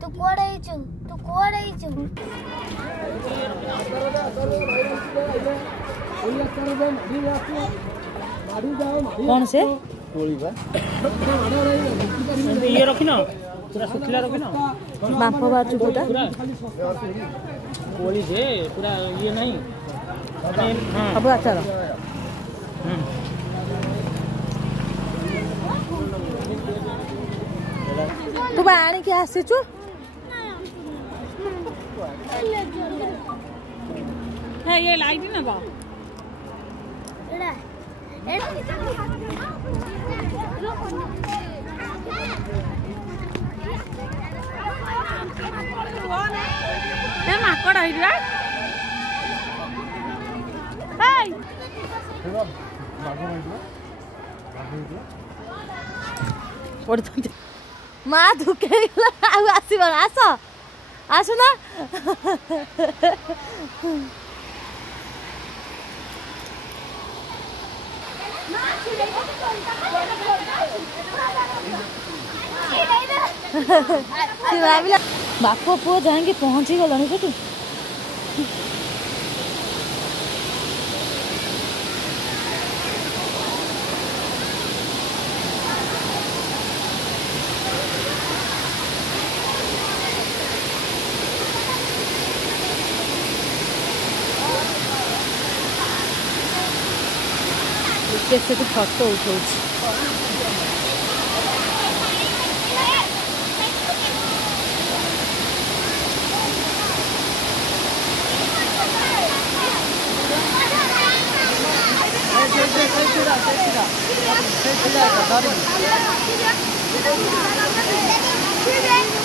तू कोड़े चु तू कोड़े चु कौन से ये रखी ना पूरा सुखिला रखी ना बाप बाचु पूरा कोली से पूरा ये नहीं सब आचार तू आनी कि आसीचु है ये लाइट ना बा एड़ा ए माकड़ आइरा हाय माँ धुके आसब आस आसुना बाप पुओ जाए पहुँची गलनी सेठू कैसे तो फोटो उठो ठीक है